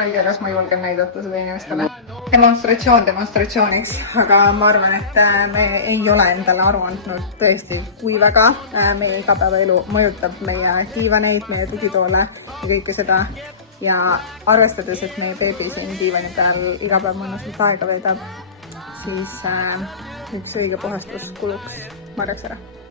ma ei tea, kas ma julgen näidata seda inimestele. Demonstratsioon demonstratsiooniks, aga ma arvan, et me ei ole endale aru andnud tõesti, kui väga meie igapäevaelu mõjutab meie diivaneid, meie digitoole ja kõike seda. Ja arvestades, et meie beebi siin diivani peal iga päev mõnusalt aega veedab, siis üks õige puhastus kuluks marjaks ära.